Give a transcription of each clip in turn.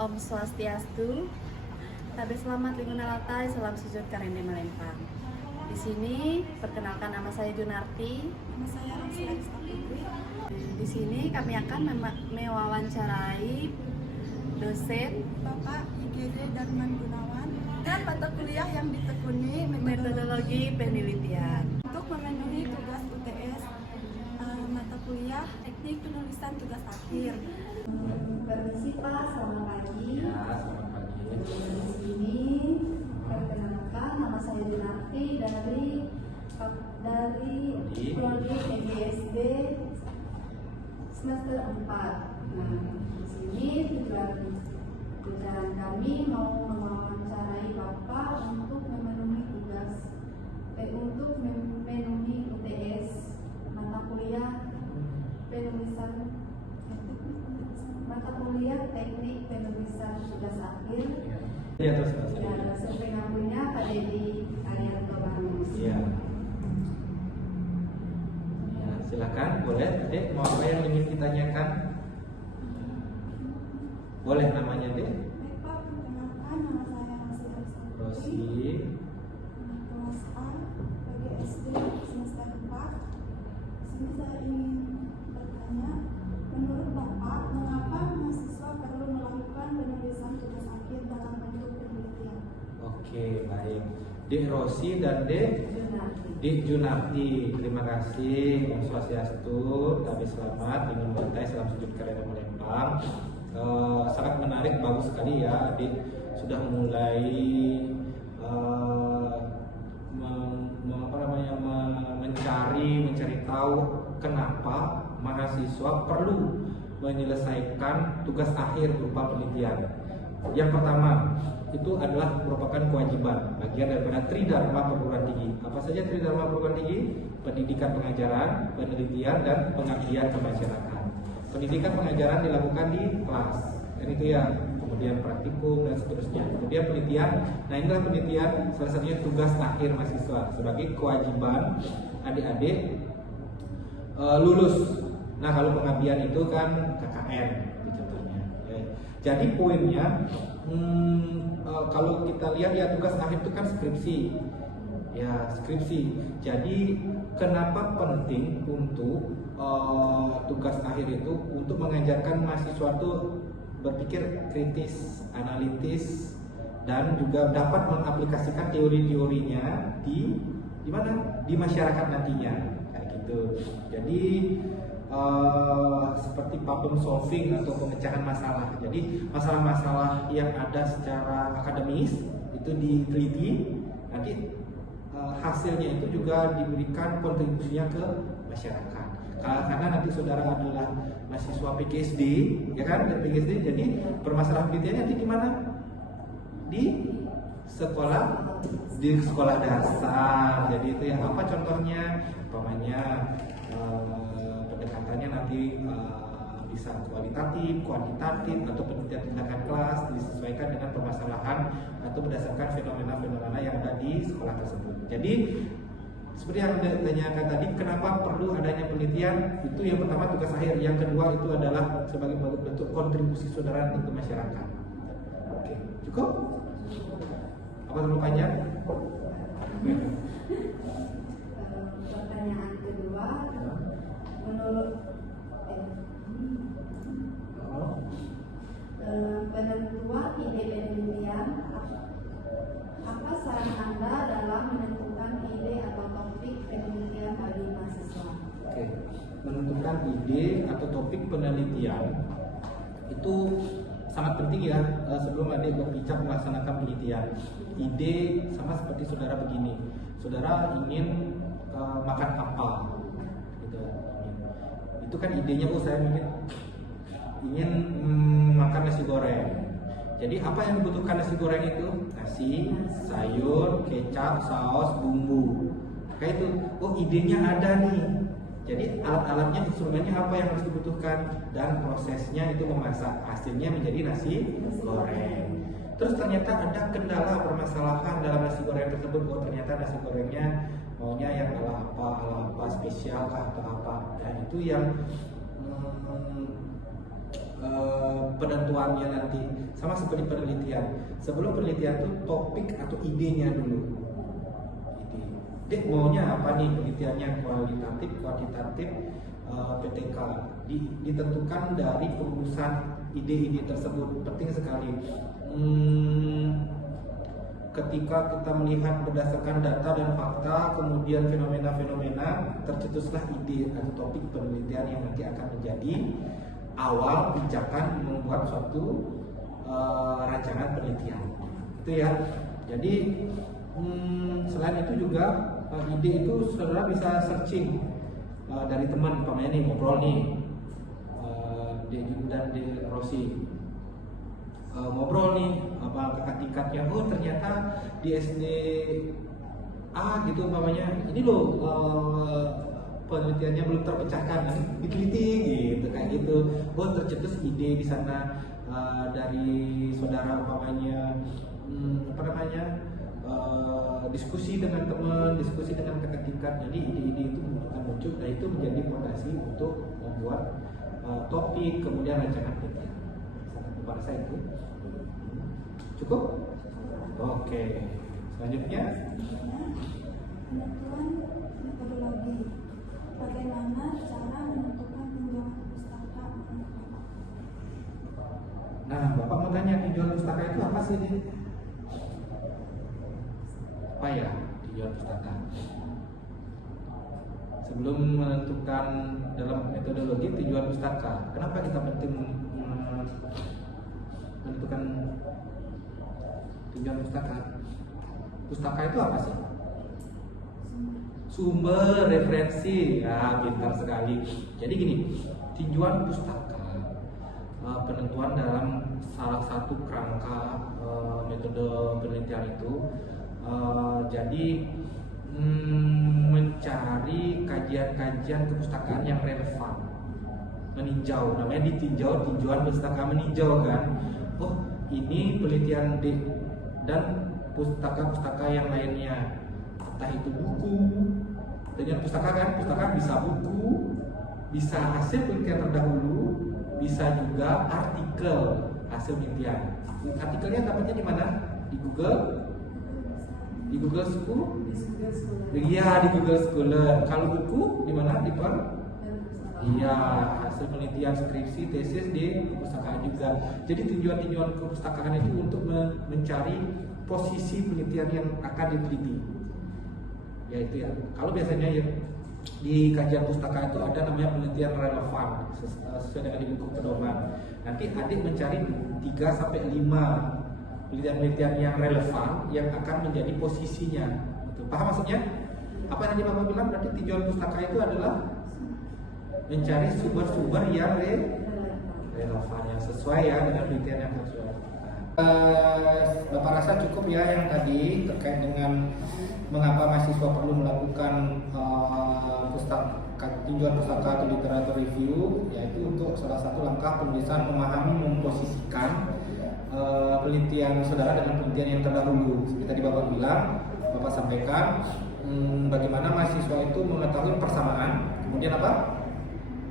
Om Swastiastu, Tabe selamat lingkungan latai, salam sujud karende melempang. Di sini perkenalkan, nama saya Junarti. Nama saya Rosla Putri. Di sini kami akan mewawancarai dosen Bapak IGD Darman Gunawan dan mata kuliah yang ditekuni metodologi penelitian. untuk memenuhi tugas UTS mata kuliah teknik penulisan tugas akhir. Permisi Pak, selamat pagi. Ya, selamat pagi. Di sini perkenalkan, nama saya Junarti dari Prodi PGSD semester 4. Nah, di sini tujuan kami mau mewawancarai Bapak untuk memenuhi UTS mata kuliah penulisan teknik penulisan tugas akhir. Ya, terus Mas. Ya, dosen pengampunya Pak Dedi Arianto Barus. Iya. Ya, silakan, boleh. Mau apa yang ingin ditanyakan? Boleh namanya, Dek. Baik Pak, perkenalkan, nama saya Rosla Putri. Rosi. Kelas A PGSD semester 4. Di sini saya ingin bertanya, menurut Bapak, mengapa mahasiswa perlu melakukan penulisan tugas akhir dalam bentuk penelitian? Oke, baik. Dek Rosi dan Dek Junarti. Terima kasih. Om Swastiastu, Tabe selamat, lingkungan latai, salam sujud karena melempang. Sangat menarik, bagus sekali ya. Adik sudah mulai mencari tahu kenapa mahasiswa perlu menyelesaikan tugas akhir berupa penelitian. Yang pertama itu adalah merupakan kewajiban bagian daripada Tridharma perguruan tinggi. Apa saja Tridharma perguruan tinggi? Pendidikan pengajaran, penelitian, dan pengabdian ke masyarakat. Pendidikan pengajaran dilakukan di kelas, dan itu ya, kemudian praktikum dan seterusnya. Kemudian penelitian, nah inilah penelitian salah satunya tugas akhir mahasiswa sebagai kewajiban adik-adik lulus. Nah kalau pengabdian itu kan KKN contohnya. Ya. Jadi poinnya kalau kita lihat ya tugas akhir itu kan skripsi. Ya, skripsi. Jadi kenapa penting untuk tugas akhir itu untuk mengajarkan mahasiswa itu berpikir kritis, analitis, dan juga dapat mengaplikasikan teori-teorinya di mana? Di masyarakat nantinya, kayak gitu. Jadi seperti problem solving atau pemecahan masalah. Jadi masalah-masalah yang ada secara akademis itu diteliti, nanti hasilnya itu juga diberikan kontribusinya ke masyarakat. Karena nanti saudara adalah mahasiswa PGSD, ya kan? Dari PGSD, jadi permasalahan penelitiannya nanti di mana? Di sekolah dasar. Jadi itu yang apa contohnya? Umpamanya pendekatannya nanti bisa kualitatif, kuantitatif, atau penelitian tindakan kelas disesuaikan dengan permasalahan atau berdasarkan fenomena-fenomena yang ada di sekolah tersebut. Jadi seperti yang ditanyakan tadi, kenapa perlu adanya penelitian? Itu yang pertama tugas akhir. Yang kedua itu adalah sebagai bentuk kontribusi saudara untuk masyarakat. Oke, cukup? Apa terlalu panjang? Pertanyaan kedua, menurut penentuan ide penelitian, apa saran Anda dalam menentukan ide atau topik penelitian bagi mahasiswa? Oke, menentukan ide atau topik penelitian itu sangat penting ya. Sebelum adik berbicara melaksanakan penelitian, ide sama seperti saudara begini. Saudara ingin makan apa? Gitu. Itu kan idenya, saya ingin makan nasi goreng. Jadi apa yang dibutuhkan nasi goreng itu? Nasi, sayur, kecap, saus, bumbu. Kayak itu. Oh, idenya ada nih. Jadi alat-alatnya, instrumennya apa yang harus dibutuhkan, dan prosesnya itu memasak. Hasilnya menjadi nasi goreng. Terus ternyata ada kendala permasalahan dalam nasi goreng tersebut. Oh, ternyata nasi gorengnya maunya yang ala apa, spesial kah atau apa. Dan itu yang penentuannya nanti sama seperti penelitian. Sebelum penelitian tuh topik atau idenya dulu. Dek maunya apa nih penelitiannya, kualitatif, kuantitatif, PTK ditentukan dari perumusan ide-ide tersebut. Penting sekali. Ketika kita melihat berdasarkan data dan fakta, kemudian fenomena-fenomena, tercetuslah ide atau topik penelitian yang nanti akan menjadi awal pijakan membuat suatu rancangan penelitian. Itu ya. Jadi selain itu juga ide itu saudara bisa searching dari teman, umpamanya nih ngobrol nih, Jun dan Rosi ngobrol nih apa kakak tingkatnya, oh ternyata di SD A gitu umpamanya ini loh penelitiannya belum terpecahkan, nanti diteliti gitu kayak gitu. Oh tercetus ide di sana dari saudara umpamanya apa namanya diskusi dengan teman, diskusi dengan kakak tingkat. Jadi ide-ide itu akan muncul dan itu menjadi fondasi untuk membuat topik kemudian rancangan penelitian. Sangat memperasa itu. Cukup? Oke. Selanjutnya penentuan metodologi. Bagaimana cara menentukan tinjauan pustaka? Nah, Bapak mau tanya tinjauan pustaka itu apa sih? Apa ya tinjauan pustaka? Sebelum menentukan dalam metodologi tinjauan pustaka, kenapa kita penting menentukan tinjauan pustaka? Pustaka itu apa sih? Sumber referensi. Ya, pintar sekali. Jadi gini, tinjauan pustaka penentuan dalam salah satu kerangka metode penelitian itu jadi mencari kajian-kajian kepustakaan yang relevan, meninjau, namanya ditinjau, tinjauan pustaka meninjau kan. Oh ini penelitian D dan pustaka-pustaka yang lainnya, entah itu buku, dengan pustaka kan, pustaka bisa buku, bisa hasil penelitian terdahulu, bisa juga artikel hasil penelitian. Artikelnya dapatnya di mana? Di Google? Di Google School? Iya, di Google Scholar. Kalau buku di mana? Di Iya, hasil penelitian skripsi, tesis di perpustakaan juga. Jadi tinjauan-tinjauan perpustakaan itu untuk mencari posisi penelitian yang akan diteliti. Ya itu ya. Kalau biasanya ya di kajian pustaka itu ada namanya penelitian relevan sesuai dengan di buku pedoman. Nanti adik mencari 3 sampai 5 penelitian-penelitian yang relevan yang akan menjadi posisinya. Gitu. Paham maksudnya? Apa yang tadi Bapak bilang? Berarti tinjauan pustaka itu adalah mencari sumber-sumber yang relevan, yang sesuai ya dengan penelitian yang sesuai. Bapak rasa cukup ya yang tadi terkait dengan mengapa mahasiswa perlu melakukan tinjauan pustaka atau literatur review, yaitu untuk salah satu langkah penulisan memahami, memposisikan penelitian saudara dengan penelitian yang terdahulu. Seperti tadi Bapak bilang, Bapak sampaikan bagaimana mahasiswa itu mengetahui persamaan, kemudian apa?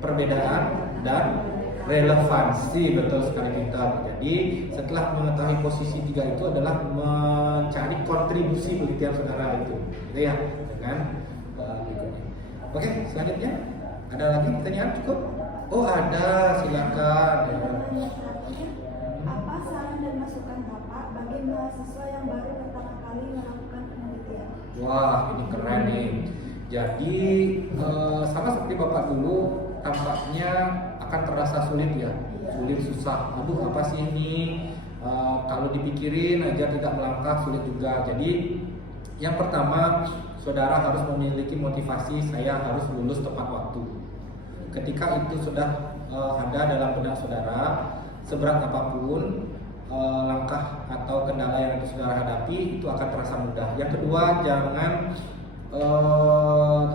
Perbedaan dan relevansi. Betul sekali pintar. Jadi setelah mengetahui posisi 3 itu adalah mencari kontribusi penelitian saudara itu, gitu ya, dengan berikutnya. Oke, selanjutnya ada lagi pertanyaan? Cukup? Oh ada, silakan. Apa saran dan masukan Bapak bagi mahasiswa yang baru pertama kali melakukan penelitian? Wah, ini keren nih. Jadi sama seperti Bapak dulu, tampaknya akan terasa sulit ya, sulit, susah. Aduh apa sih ini? Kalau dipikirin aja tidak melangkah, sulit juga. Jadi yang pertama, saudara harus memiliki motivasi, saya harus lulus tepat waktu. Ketika itu sudah ada dalam benak saudara, seberat apapun langkah atau kendala yang saudara hadapi, itu akan terasa mudah. Yang kedua, jangan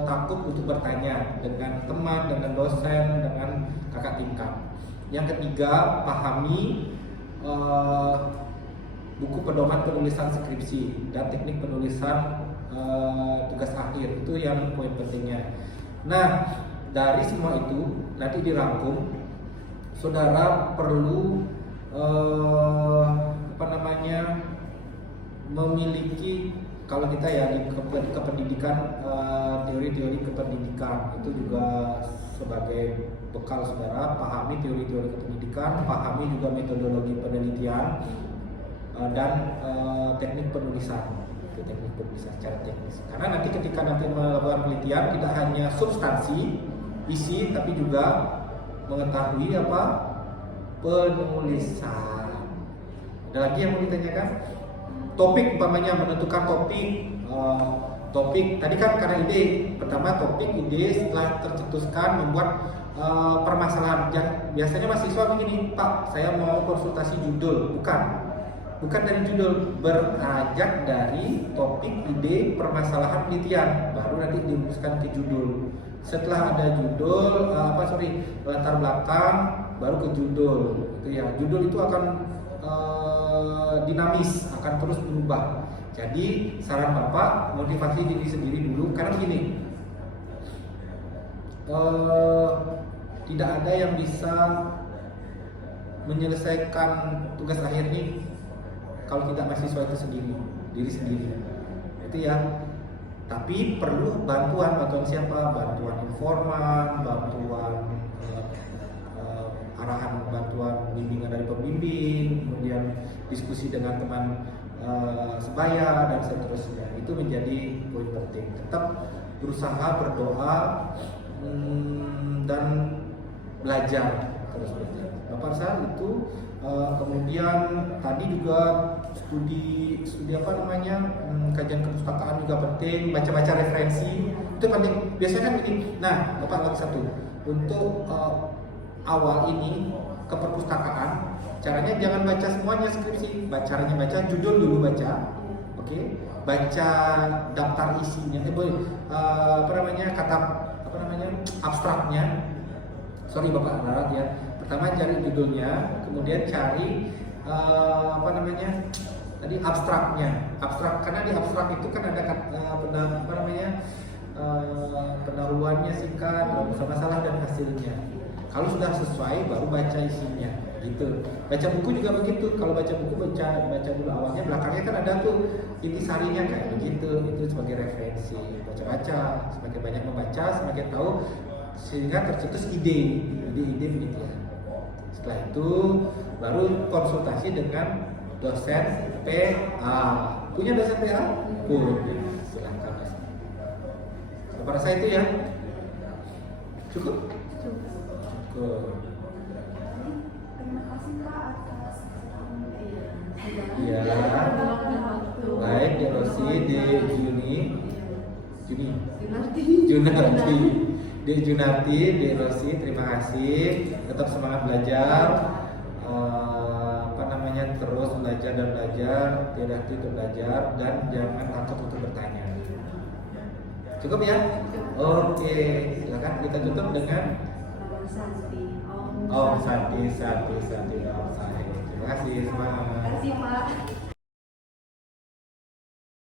takut untuk bertanya dengan teman, dengan dosen, dengan kakak tingkat. Yang ketiga, pahami buku pedoman penulisan skripsi dan teknik penulisan tugas akhir, itu yang poin pentingnya. Nah, dari semua itu nanti dirangkum saudara perlu memiliki, kalau kita ya di kependidikan, teori-teori kependidikan itu juga sebagai bekal saudara, pahami teori-teori kependidikan, pahami juga metodologi penelitian dan teknik penulisan, teknik penulisan secara teknis. Karena nanti ketika nanti melakukan penelitian tidak hanya substansi, isi, tapi juga mengetahui apa penulisan. Ada lagi yang mau ditanyakan? Topik umpamanya menentukan topik tadi kan karena ide pertama, topik ide setelah tercetuskan membuat permasalahan. Biasanya mahasiswa begini, Pak, saya mau konsultasi judul, bukan dari judul, beranjak dari topik, ide, permasalahan penelitian, baru nanti dirumuskan ke judul. Setelah ada judul, latar belakang, baru ke judul. Itu ya, judul itu akan dinamis, akan terus berubah. Jadi saran Bapak, motivasi diri sendiri dulu, karena begini, tidak ada yang bisa menyelesaikan tugas akhir ini kalau tidak mahasiswa itu sendiri, diri sendiri. Itu ya. Tapi perlu bantuan siapa? Bantuan informan, bantuan arahan, bantuan bimbingan dari pembimbing, kemudian diskusi dengan teman sebaya dan seterusnya. Itu menjadi poin penting. Tetap berusaha, berdoa, dan belajar terus belajar. Bapak rasa itu. Kemudian tadi juga studi kajian kepustakaan juga penting, baca-baca referensi itu penting. Biasanya kan begini. Nah, Bapak lagi satu untuk awal ini ke perpustakaan, caranya jangan baca semuanya skripsi, caranya baca judul dulu, baca, oke, baca daftar isinya, abstraknya. Sorry Bapak Larat ya. Pertama cari judulnya, kemudian cari abstraknya. Abstrak, karena di abstrak itu kan ada pendahuluannya, singkat, masalah dan hasilnya. Kalau sudah sesuai baru baca isinya, gitu. Baca buku juga begitu. Kalau baca buku baca dulu awalnya, belakangnya kan ada tuh intisarinya kayak begitu. Itu sebagai referensi. Baca-baca, semakin banyak membaca, semakin tahu, sehingga tercetus ide begitu ya. Setelah itu baru konsultasi dengan dosen PA. Punya dosen PA? Punya. Silakan. Apa rasa itu ya? Cukup? Cukup. Terima kasih Pak atas Iya. Baik, De Rosi, De Junarti, De Rosi, terima kasih. Tetap semangat belajar. Terus belajar dan belajar, tidak henti belajar, dan jangan takut untuk bertanya. Cukup ya? Oke, silakan kita tutup dengan Om Santi. Terima kasih, semangat. Terima kasih Pak.